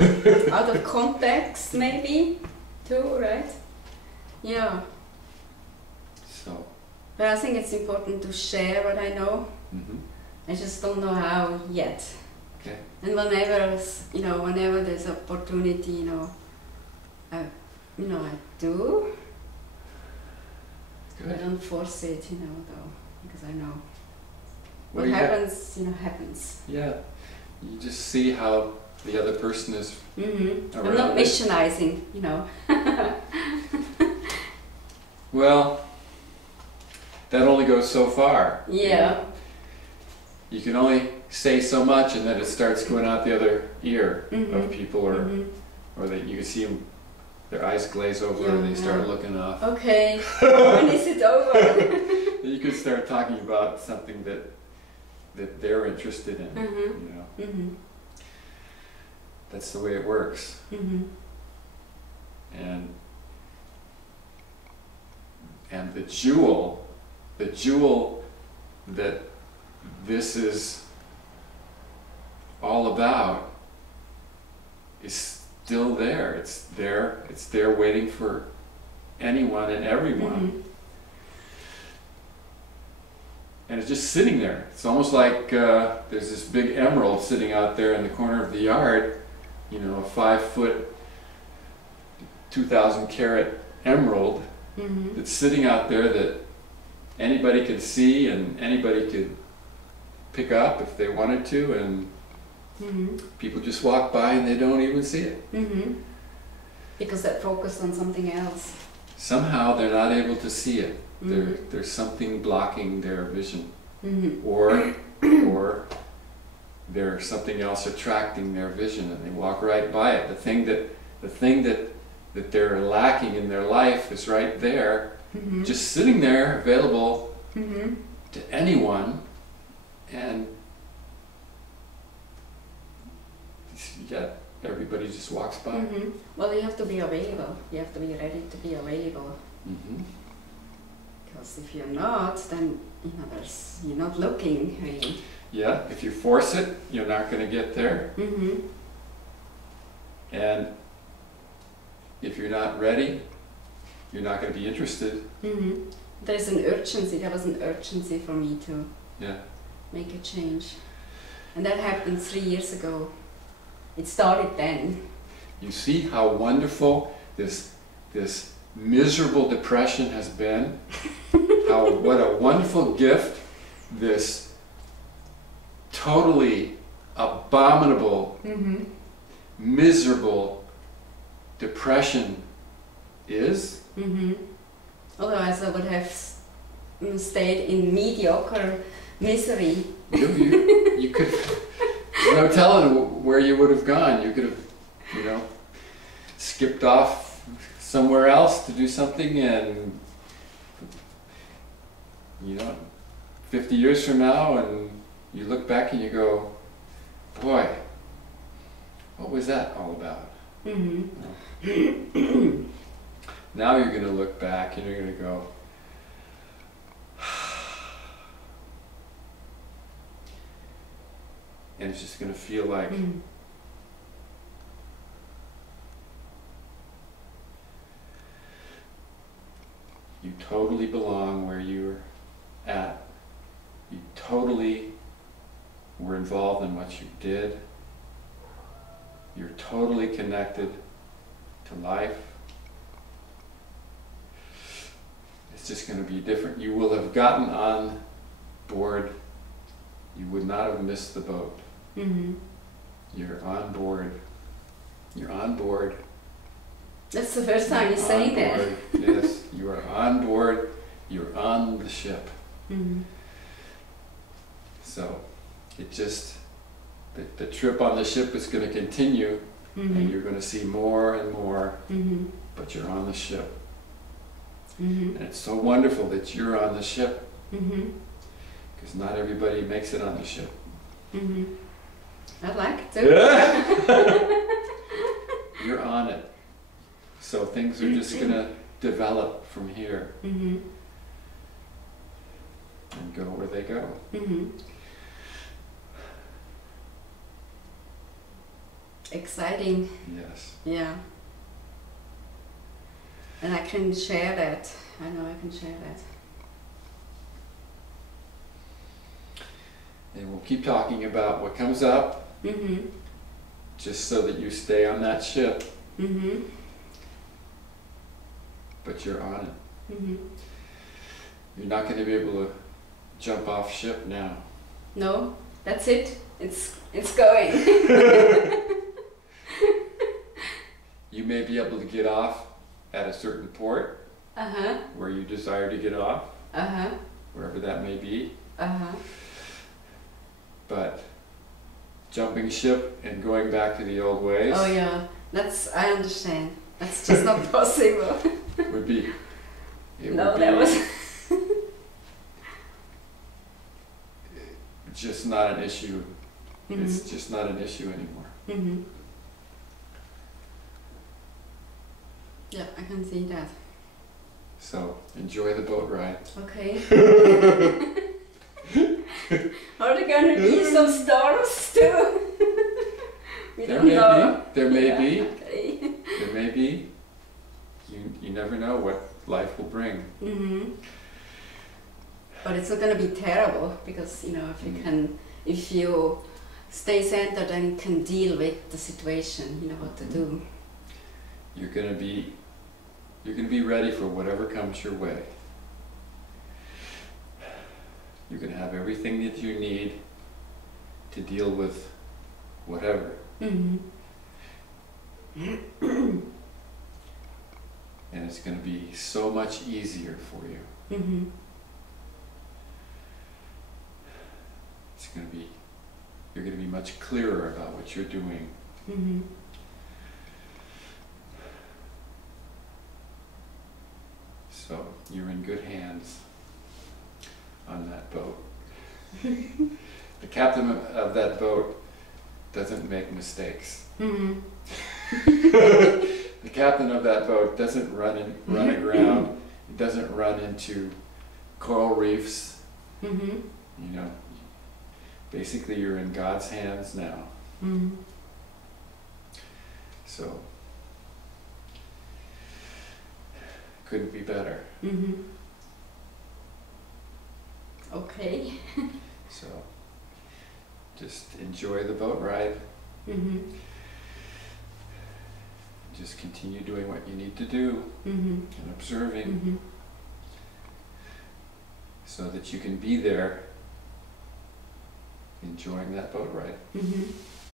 out of context maybe too, right? Yeah. So. But I think it's important to share what I know. Mm-hmm. I just don't know how yet. Okay. And whenever, whenever there's opportunity, I do. Good. I don't force it, though, because I know Well, what happens, happens. Yeah. You just see how the other person is. Mm-hmm. I'm not missionizing, Well, that only goes so far. Yeah. You can only say so much, and then it starts going out the other ear of people, or that you can see them, their eyes glaze over, and they start looking off. Okay, when is it over? You could start talking about something that they're interested in. That's the way it works. And the jewel that this is all about is still there. It's there waiting for anyone and everyone. And it's just sitting there. It's almost like there's this big emerald sitting out there in the corner of the yard, a 5-foot, 2,000 carat emerald that's sitting out there that anybody could see and anybody could pick up if they wanted to, and people just walk by and they don't even see it. Because they're focused on something else. Somehow they're not able to see it. There's something blocking their vision, or there's something else attracting their vision, and they walk right by it. The thing that they're lacking in their life is right there, just sitting there, available to anyone, and yet everybody just walks by. Well, you have to be available. You have to be ready to be available. Because if you're not, then you're not looking really. Yeah, if you force it, you're not going to get there. And if you're not ready, you're not going to be interested. There's an urgency. There was an urgency for me to make a change, and that happened 3 years ago. It started then. You see how wonderful this miserable depression has been. What a wonderful gift this totally abominable, miserable depression is. Otherwise I would have stayed in mediocre misery. You could, there's no telling where you would have gone. You could have, skipped off somewhere else to do something, and 50 years from now, and you look back and you go, boy, what was that all about? Now you're going to look back and you're going to go, and it's just going to feel like you totally belong where you're at. You totally were involved in what you did. You're totally connected to life. It's just going to be different. You will have gotten on board. You would not have missed the boat. You're on board. You're on board. That's the first time you say that. Yes, you are on board. You're on the ship. So it just, the trip on the ship is going to continue, and you're going to see more and more, but you're on the ship. And it's so wonderful that you're on the ship, because not everybody makes it on the ship. I'd like to. You're on it. So things are just going to develop from here and go where they go. exciting. Yes. Yeah. And I can share that. I know I can share that. And we'll keep talking about what comes up, Mm-hmm. just so that you stay on that ship, Mm-hmm. but you're on it. Mm-hmm. You're not going to be able to jump off ship now. No, that's it. It's going. You may be able to get off at a certain port Uh-huh. where you desire to get off, Uh-huh. wherever that may be. Uh-huh. But jumping ship and going back to the old ways Oh yeah, I understand. That's just not possible. would be, No, that was just not an issue. Mm-hmm. It's just not an issue anymore. Mm-hmm. Yeah, I can see that. So enjoy the boat ride. Okay. Are there gonna be some storms too? We There don't may know. be. There may be. Okay. There may be. You never know what life will bring. Mm-hmm. But it's not gonna be terrible because if if you stay centered and can deal with the situation, you know what to do. You're gonna be ready for whatever comes your way. You're gonna have everything that you need to deal with whatever. Mm-hmm. And it's gonna be so much easier for you. Mm-hmm. You're gonna be much clearer about what you're doing. Mm-hmm. So you're in good hands on that boat. The captain of that boat doesn't make mistakes. Mm-hmm. The captain of that boat doesn't run aground. It doesn't run into coral reefs. Mm-hmm. Basically you're in God's hands now. Mm-hmm. So couldn't be better. Mm-hmm. Okay. So just enjoy the boat ride. Mm-hmm. Just continue doing what you need to do Mm-hmm. and observing Mm-hmm. so that you can be there enjoying that boat ride. Mm-hmm.